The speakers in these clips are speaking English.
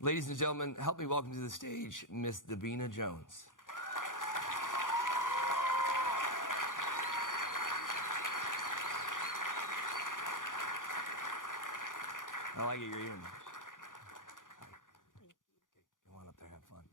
Ladies and gentlemen, help me welcome to the stage Miss Davina Jones. I like it. You're even. Okay, go on up there, have fun.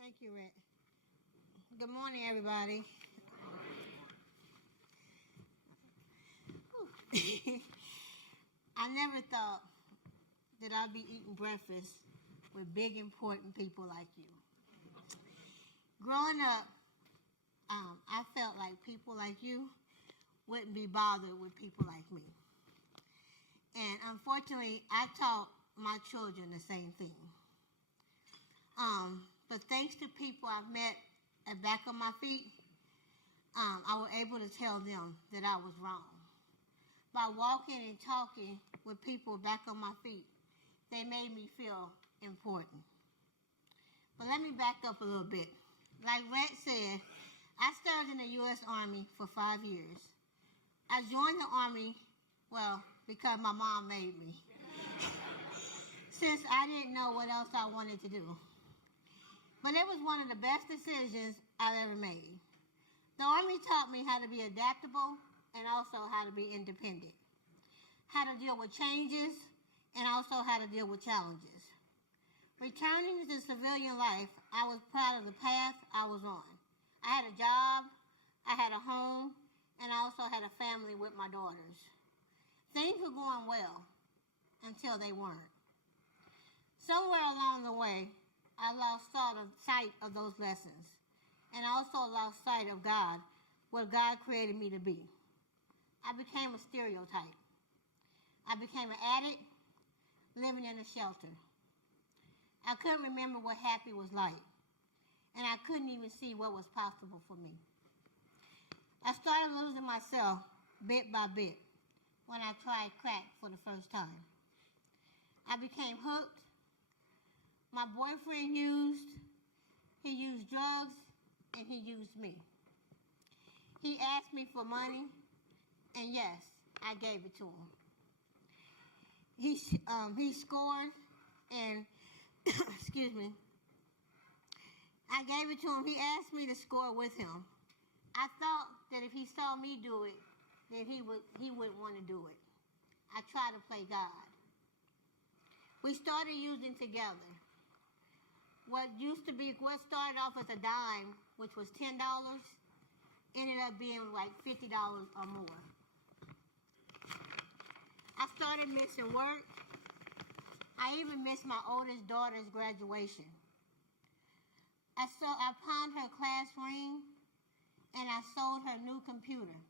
Thank you, Rick. Good morning, everybody. I never thought that I'd be eating breakfast with big, important people like you. Growing up, I felt like people like you wouldn't be bothered with people like me. And unfortunately, I taught my children the same thing. But thanks to people I've met at back of my feet, I was able to tell them that I was wrong. By walking and talking with people back on my feet, they made me feel important. But let me back up a little bit. Like Rhett said, I served in the U.S. Army for 5 years. I joined the Army, well, because my mom made me, since I didn't know what else I wanted to do. But it was one of the best decisions I've ever made. The Army taught me how to be adaptable and also how to be independent, how to deal with changes, and also how to deal with challenges. Returning to civilian life, I was proud of the path I was on. I had a job, I had a home, and I also had a family with my daughters. Things were going well until they weren't. Somewhere along the way, I lost sight of those lessons, and I also lost sight of God, what God created me to be. I became a stereotype. I became an addict, living in a shelter. I couldn't remember what happy was like, and I couldn't even see what was possible for me. I started losing myself bit by bit when I tried crack for the first time. I became hooked. My boyfriend he used drugs, and he used me. He asked me for money, and yes, I gave it to him. He scored, and excuse me, I gave it to him. He asked me to score with him. I thought that if he saw me do it, then he wouldn't want to do it. I tried to play God. We started using together. What started off as a dime, which was $10, ended up being like $50 or more. I started missing work. I even missed my oldest daughter's graduation. I pawned her class ring, and I sold her new computer,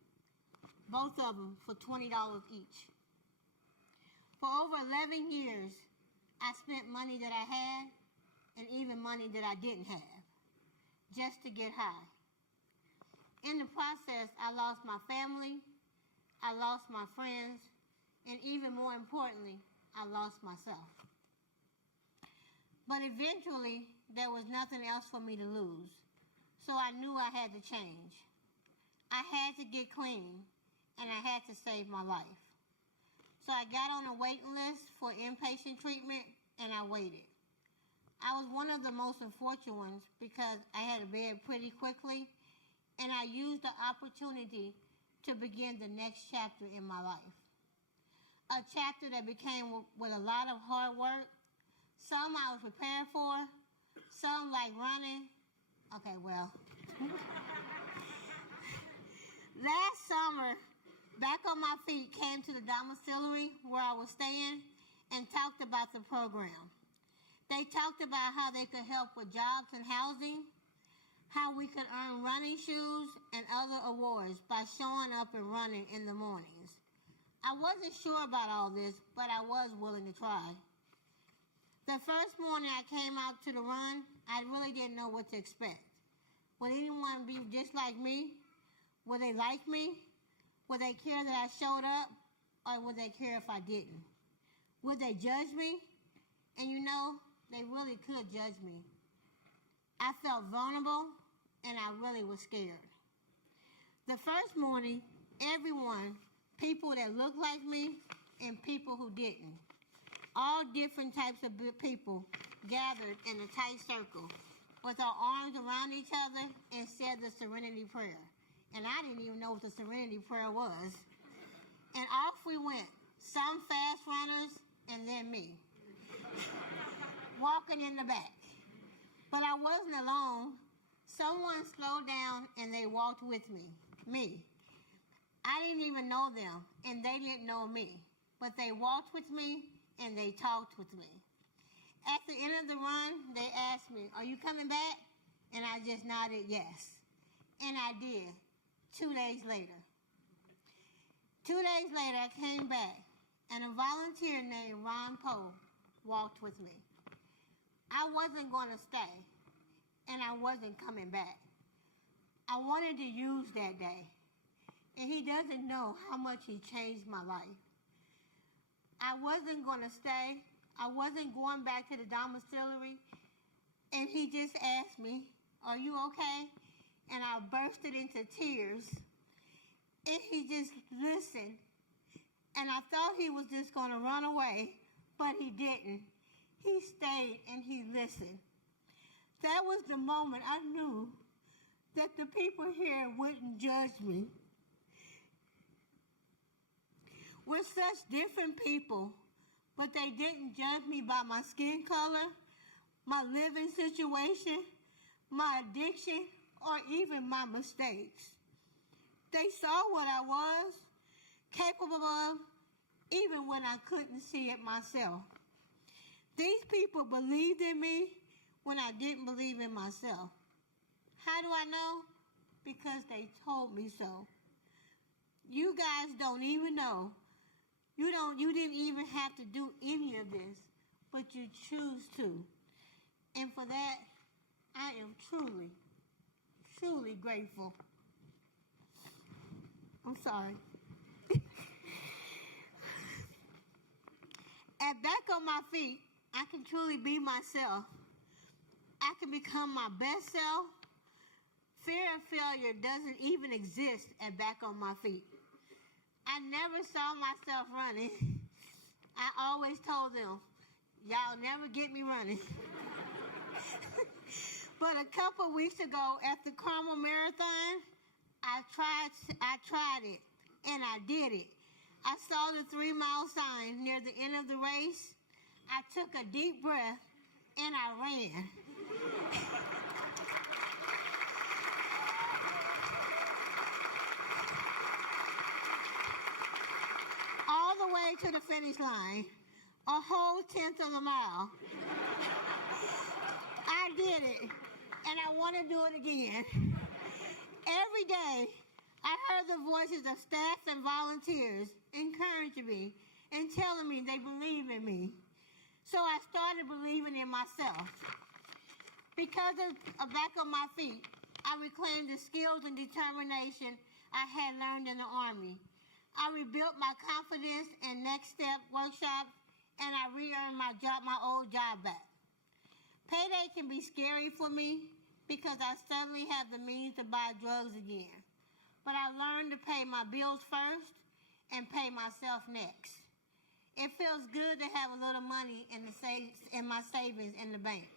both of them for $20 each. For over 11 years, I spent money that I had and even money that I didn't have, just to get high. In the process, I lost my family, I lost my friends, and even more importantly, I lost myself. But eventually, there was nothing else for me to lose, so I knew I had to change. I had to get clean, and I had to save my life. So I got on a waiting list for inpatient treatment, and I waited. I was one of the most unfortunate ones because I had a bed pretty quickly, and I used the opportunity to begin the next chapter in my life. A chapter that became with a lot of hard work. Some I was prepared for, some like running. Okay, well. Last summer, Back on My Feet came to the domiciliary where I was staying and talked about the program. They talked about how they could help with jobs and housing, how we could earn running shoes and other awards by showing up and running in the mornings. I wasn't sure about all this, but I was willing to try. The first morning I came out to the run, I really didn't know what to expect. Would anyone be just like me? Would they like me? Would they care that I showed up? Or would they care if I didn't? Would they judge me? And you know, they really could judge me. I felt vulnerable, and I really was scared. The first morning, everyone people that looked like me, and people who didn't. All different types of people gathered in a tight circle with our arms around each other and said the Serenity Prayer. And I didn't even know what the Serenity Prayer was. And off we went, some fast runners and then me, walking in the back. But I wasn't alone. Someone slowed down and they walked with me. I didn't even know them and they didn't know me. But they walked with me and they talked with me. At the end of the run, they asked me, "Are you coming back?" And I just nodded yes. And I did, 2 days later. 2 days later, I came back, and a volunteer named Ron Poe walked with me. I wasn't going to stay, and I wasn't coming back. I wanted to use that day, and he doesn't know how much he changed my life. I wasn't going to stay. I wasn't going back to the domiciliary, and he just asked me, "Are you okay?" And I bursted into tears, and he just listened, and I thought he was just going to run away, but he didn't. He stayed, and he listened. That was the moment I knew that the people here wouldn't judge me. We're such different people, but they didn't judge me by my skin color, my living situation, my addiction, or even my mistakes. They saw what I was capable of, even when I couldn't see it myself. These people believed in me when I didn't believe in myself. How do I know? Because they told me so. You guys don't even know. You didn't even have to do any of this, but you choose to. And for that, I am truly, truly grateful. I'm sorry. At back on my feet, I can truly be myself. I can become my best self. Fear of failure doesn't even exist at back on my feet. I never saw myself running. I always told them, "Y'all never get me running." But a couple weeks ago at the Carmel Marathon, I tried it, and I did it. I saw the 3-mile sign near the end of the race. I took a deep breath, and I ran. All the way to the finish line, a whole 1/10 of a mile. I did it, and I want to do it again. Every day, I heard the voices of staff and volunteers encouraging me and telling me they believe in me. So I started believing in myself. Because of back on my feet, I reclaimed the skills and determination I had learned in the Army. I rebuilt my confidence and next step workshops, and I re-earned my old job back. Payday can be scary for me because I suddenly have the means to buy drugs again. But I learned to pay my bills first and pay myself next. It feels good to have a little money in my savings in the bank.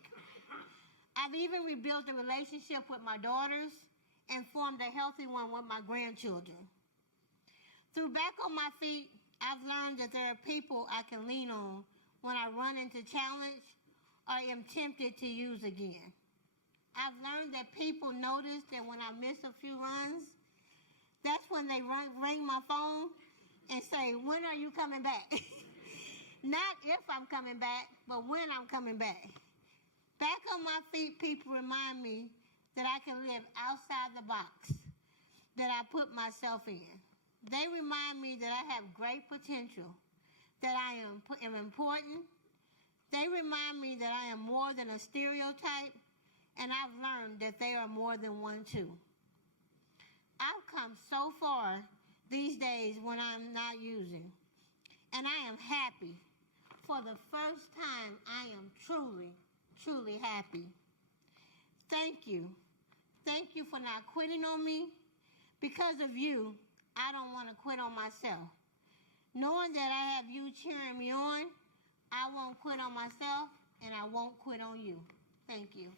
I've even rebuilt a relationship with my daughters and formed a healthy one with my grandchildren. Through back on my feet, I've learned that there are people I can lean on when I run into challenge or am tempted to use again. I've learned that people notice that when I miss a few runs, that's when they ring my phone and say, "When are you coming back?" Not if I'm coming back, but when I'm coming back. Back on my feet, people remind me that I can live outside the box that I put myself in. They remind me that I have great potential, that I am important. They remind me that I am more than a stereotype, and I've learned that they are more than one too. I've come so far these days when I'm not using, and I am happy. For the first time, I am truly, truly happy. Thank you. Thank you for not quitting on me. Because of you, I don't want to quit on myself. Knowing that I have you cheering me on, I won't quit on myself, and I won't quit on you. Thank you.